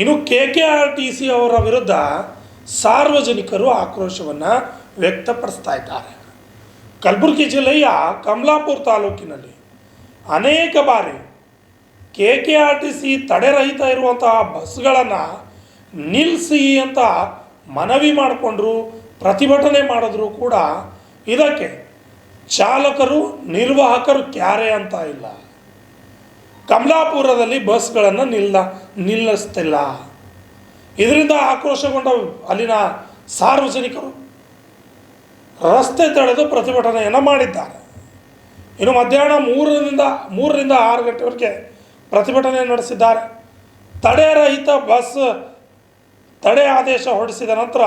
ಇನ್ನು KKRTC ಅವರ ವಿರುದ್ಧ ಸಾರ್ವಜನಿಕರು ಆಕ್ರೋಶವನ್ನು ವ್ಯಕ್ತಪಡಿಸ್ತಾ ಇದ್ದಾರೆ. ಕಲಬುರಗಿ ಜಿಲ್ಲೆಯ ಕಮಲಾಪುರ ತಾಲೂಕಿನಲ್ಲಿ ಅನೇಕ ಬಾರಿ KKRTC ತಡೆರಹಿತ ಇರುವಂತಹ ಬಸ್ಗಳನ್ನು ನಿಲ್ಲಿಸಿ ಅಂತ ಮನವಿ ಮಾಡಿಕೊಂಡ್ರು, ಪ್ರತಿಭಟನೆ ಮಾಡಿದ್ರು ಕೂಡ ಇದಕ್ಕೆ ಚಾಲಕರು ನಿರ್ವಾಹಕರು ಕ್ಯಾರೆ ಅಂತ ಇಲ್ಲ. ಕಮಲಾಪುರದಲ್ಲಿ ಬಸ್ಗಳನ್ನು ನಿಲ್ಲಿಸ್ತಿಲ್ಲ. ಇದರಿಂದ ಆಕ್ರೋಶಗೊಂಡ ಅಲ್ಲಿನ ಸಾರ್ವಜನಿಕರು ರಸ್ತೆ ತಡೆದು ಪ್ರತಿಭಟನೆಯನ್ನು ಮಾಡಿದ್ದಾರೆ. ಇನ್ನು ಮಧ್ಯಾಹ್ನ 3ರಿಂದ 6 ಗಂಟೆವರೆಗೆ ಪ್ರತಿಭಟನೆ ನಡೆಸಿದ್ದಾರೆ. ತಡೆರಹಿತ ಬಸ್ ತಡೆ ಆದೇಶ ಹೊರಡಿಸಿದ ನಂತರ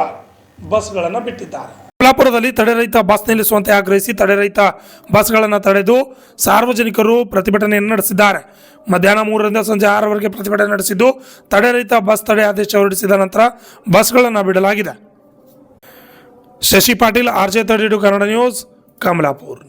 ಬಸ್ಗಳನ್ನು ಬಿಟ್ಟಿದ್ದಾರೆ. ಕಮಲಾಪುರದಲ್ಲಿ ತಡೆರಹಿತ ಬಸ್ ನಿಲ್ಲಿಸುವಂತೆ ಆಗ್ರಹಿಸಿ ತಡೆರಹಿತ ಬಸ್ಗಳನ್ನು ತಡೆದು ಸಾರ್ವಜನಿಕರು ಪ್ರತಿಭಟನೆಯನ್ನು ನಡೆಸಿದ್ದಾರೆ. ಮಧ್ಯಾಹ್ನ 3ರಿಂದ ಸಂಜೆ 6ರವರೆಗೆ ಪ್ರತಿಭಟನೆ ನಡೆಸಿದ್ದು ತಡೆರಹಿತ ಬಸ್ ತಡೆ ಆದೇಶ ಹೊರಡಿಸಿದ ನಂತರ ಬಸ್ಗಳನ್ನು ಬಿಡಲಾಗಿದೆ. Shashi Patil, RJ32 Kannada news, Kamalapur.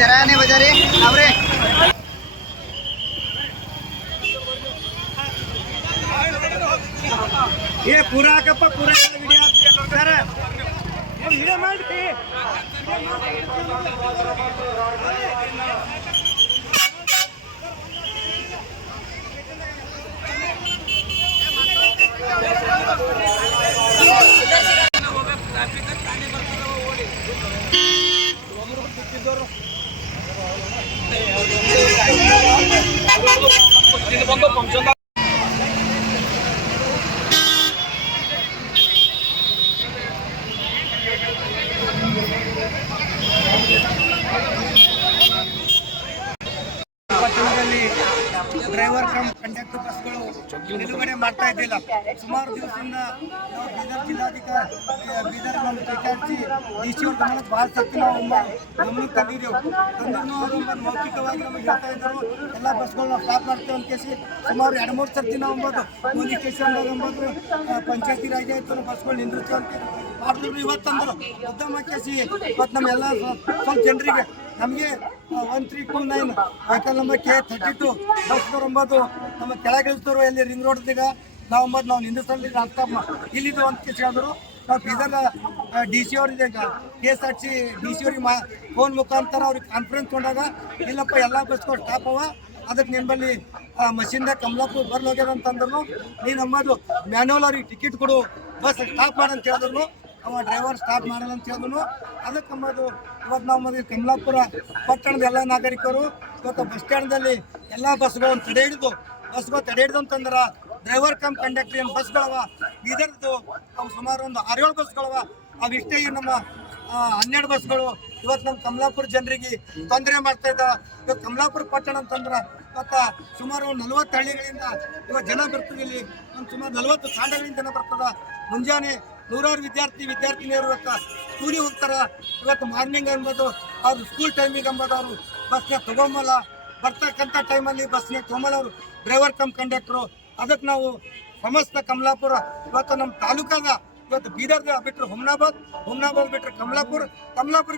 जरा नहीं बजा रहे आवरे ये पूरा कप पूरा वीडियो सर वीडियो ಮಾಡಿ ಪಟ್ಟಣದಲ್ಲಿ ಡ್ರೈವರ್ ಕಮ್ ಕಂಡಕ್ಟರ್ ಬಸ್ಗಳು ನಿಲುಗಡೆ ಮಾಡ್ತಾ ಇದ್ದಿಲ್ಲ. ಸುಮಾರು ದಿವಸದಿಂದ ನಾವು ಬೀದರ್ ಜಿಲ್ಲಾಧಿಕಾರಿ ಬೀದರ್ ನಮ್ಮ KKRTC DC ಅವ್ರ ಗಮನಕ್ಕೆ ಭಾಳ ಸರ್ತಿ ನಾವು ಗಮನಕ್ಕೆ ತಂದಿದ್ದೆವು. ತಂದ್ರೂ ಅವರು ಮೌಖಿಕವಾಗಿ ನಮಗೆ ಹೇಳ್ತಾ ಇದ್ದರು ಎಲ್ಲ ಬಸ್ಗಳನ್ನ ಸ್ಟಾಪ್ ಮಾಡ್ತೇವೆ ಅಂತ ಕೇಸಿ ಸುಮಾರು 2-3 ಸರ್ತಿ ನಾವು ಪೊಲೀಸ್ ಸ್ಟೇಷನ್ದಾಗ ಪಂಚಾಯತಿ ರಾಜ್ ಆಯ್ತು ಬಸ್ಗಳು ನಿಂದಿರ್ತೇವೆ ಅಂತ ಮಾಡಿದ್ರು. ಇವತ್ತಂದ್ರು ಉದ್ಯಮ ಕೇಸಿ ಇವತ್ತು ನಮ್ಮೆಲ್ಲ ಸ್ವಲ್ಪ ಜನರಿಗೆ ನಮಗೆ 1329 ವೆಹಿಕಲ್ ನಂಬರ್ K32 ಬಸ್ನವರು ನಮ್ಮ ಕೆಳಗಿಳಿಸ್ತರು ಎಲ್ಲಿ ರಿಂಗ್ ರೋಡ್ದಾಗ ನಾವು ನಿಂದಿಸಲ್ಲಿ ಸ್ಟಾಪ್ ಇಲ್ಲಿದ್ದು ಅಂತ ಕೇಸಿ ಹೇಳಿದ್ರು. ನಾವು ಬೀದರ್ DC ಅವ್ರಿಗೆ KSRTC DC ಅವ್ರಿಗೆ ಫೋನ್ ಮುಖಾಂತರ ಅವ್ರಿಗೆ ಕಾನ್ಫರೆನ್ಸ್ ಕೊಂಡಾಗ ಇಲ್ಲಪ್ಪ ಎಲ್ಲ ಬಸ್ಗಳು ಸ್ಟಾಪ್ ಅವ, ಅದಕ್ಕೆ ನಿಮ್ಮಲ್ಲಿ ಮಷಿನ್ದಾಗ ಕಮಲಾಪುರ ಬರ್ಲೋಗ್ಯದ ಅಂತಂದ್ರು. ನೀನು ನಮ್ಮದು ಮ್ಯಾನ್ಯುವಲ್ ಅವ್ರಿಗೆ ಟಿಕೆಟ್ ಕೊಡು, ಬಸ್ ಸ್ಟಾಪ್ ಮಾಡಂತ ಹೇಳಿದ್ರು. ಅವ ಡ್ರೈವರ್ ಸ್ಟಾಪ್ ಮಾಡಲ್ಲ ಅಂತ ಹೇಳಿದ್ರು. ಅದಕ್ಕೆ ನಮ್ಮದು ಇವತ್ತು ನಾವು ಕಮಲಾಪುರ ಪಟ್ಟಣದ ಎಲ್ಲ ನಾಗರಿಕರು ಇವತ್ತು ಬಸ್ ಸ್ಟ್ಯಾಂಡ್ದಲ್ಲಿ ಎಲ್ಲ ಬಸ್ಗಳನ್ನು ತಡೆ ಹಿಡಿದು ಅಂತಂದ್ರೆ ಡ್ರೈವರ್ ಕಮ್ ಕಂಡಕ್ಟರ್ ಏನು ಬಸ್ಗಳವ ಇದರದ್ದು ಅವು ಸುಮಾರು ಒಂದು 6-7 ಬಸ್ಗಳವ. ಅವಿಷ್ಟೇ ನಮ್ಮ 12 ಬಸ್ಗಳು ಇವತ್ತು ನಮ್ಮ ಕಮಲಾಪುರ ಜನರಿಗೆ ತೊಂದರೆ ಮಾಡ್ತಾ ಇದ್ದಾವೆ. ಇವತ್ತು ಕಮಲಾಪುರ ಪಟ್ಟಣ ಅಂತಂದ್ರೆ ಇವತ್ತು ಸುಮಾರು 40 ಹಳ್ಳಿಗಳಿಂದ ಇವತ್ತು ಜನ ಬರ್ತದೆ. ಇಲ್ಲಿ ಒಂದು ಸುಮಾರು 40 ತಾಂಡಗಳಿಂದ ಜನ ಬರ್ತದೆ. ಮುಂಜಾನೆ 100 ವಿದ್ಯಾರ್ಥಿನಿಯರು ಇವತ್ತು ಸ್ಕೂಲಿಗೆ ಹೋಗ್ತಾರೆ. ಇವತ್ತು ಮಾರ್ನಿಂಗ್ ಅನ್ಬೋದು ಅವ್ರು ಸ್ಕೂಲ್ ಟೈಮಿಗೆ ಅಂಬೋದು ಅವರು ಬಸ್ನಾಗ ತೊಗೊಂಬಲ್ಲ, ಬರ್ತಕ್ಕಂಥ ಟೈಮಲ್ಲಿ ಬಸ್ನಾಗ ತೊಗೊಂಬಲ್ಲ ಅವರು ಡ್ರೈವರ್ ಕಮ್ ಕಂಡಕ್ಟ್ರು. ಅದಕ್ಕೆ ನಾವು ಸಮಸ್ತ ಕಮಲಾಪುರ ಇವತ್ತು ನಮ್ಮ ತಾಲೂಕಾದ ಇವತ್ತು ಬೀದರ್ದ ಬಿಟ್ಟರು ಹುಮ್ನಾಬಾದ್ ಬಿಟ್ಟರು ಕಮಲಾಪುರ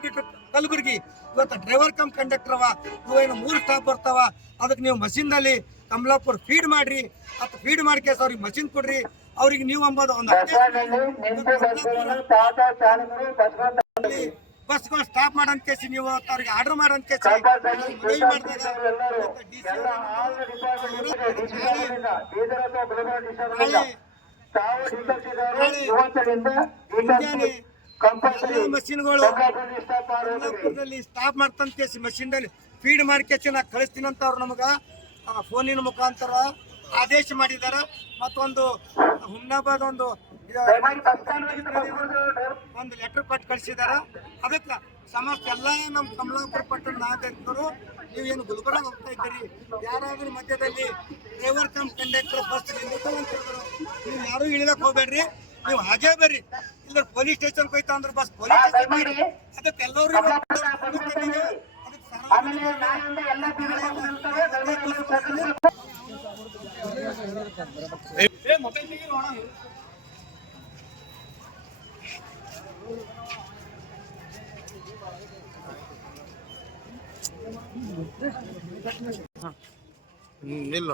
ಬಿಟ್ಟರು ಕಲಬುರಗಿ ಇವತ್ತು ಡ್ರೈವರ್ ಕಮ್ ಕಂಡಕ್ಟರ್ ಅವ. ಇವೇನು 3 ಸ್ಟಾಪ್ ಬರ್ತಾವ. ಅದಕ್ಕೆ ನೀವು ಮಷಿನ್ನಲ್ಲಿ ಕಮಲಾಪುರ ಫೀಡ್ ಮಾಡಿರಿ, ಅದು ಫೀಡ್ ಮಾಡ್ಕೇಸ್ ಅವ್ರಿಗೆ ಮಷಿನ್ ಕೊಡ್ರಿ. ಅವ್ರಿಗೆ ನೀವು ಅಂಬೋದು ಒಂದು ಬಸ್ಗಳು ಸ್ಟಾಪ್ ಮಾಡಂತ ಕೇಸಿ ನೀವು ಅವ್ರಿಗೆ ಆರ್ಡರ್ ಮಾಡಂತ ಕೇಸಿ ಮನವಿ ಮಾಡಿದಾಗ ಮಷಿನ್ಗಳು ಸ್ಟಾಪ್ ಮಾಡ್ತಂತ ಕೇಸಿ ಮಷಿನ್ದಲ್ಲಿ ಫೀಡ್ ಮಾಡ್ಕೇಸಿ ನಾ ಕಳಿಸ್ತೀನಿ ಅಂತ ಅವ್ರು ನಮಗೆ ಫೋನಿನ ಮುಖಾಂತರ ಆದೇಶ ಮಾಡಿದ್ದಾರೆ. ಮತ್ತೊಂದು ಹುಮ್ನಾಬಾದ್ ಒಂದು ಲೆಟರ್ ಕೊಟ್ಟು ಕಳಿಸಿದ್ದಾರೆ. ಅದಕ್ಕೆ ಸಮಸ್ತ ಎಲ್ಲ ನಮ್ಮ ಕಮಲಾಪುರ ಪಟ್ಟಣ ನಾಗರಿಕರು ನೀವೇನು ಗುಲ್ಬರ್ಗ ಹೋಗ್ತಾ ಇದ್ದೀರಿ, ಯಾರಾದರೂ ಮಧ್ಯದಲ್ಲಿ ಡ್ರೈವರ್ ಕಮ್ ಕಂಡಕ್ಟರ್ ಬಸ್ ನಿಲ್ಲಿಸ್ತಾರೆ ಅಂತ ಹೇಳಿದ್ರು, ನೀವು ಯಾರೂ ಇಳಿಲಕ್ಕೆ ಹೋಗ್ಬೇಡ್ರಿ. ನೀವು ಹಾಗೇ ಬರ್ರಿ, ಇಲ್ಲ ಪೊಲೀಸ್ ಸ್ಟೇಷನ್ ಹೋಯ್ತಾ ಅಂದ್ರೆ ಬಸ್ ಪೊಲೀಸ್ ಸ್ಟೇಷನ್ ಬರ್ರಿ. ಅದಕ್ಕೆ ಎಲ್ಲರೂ ಇಲ್ಲ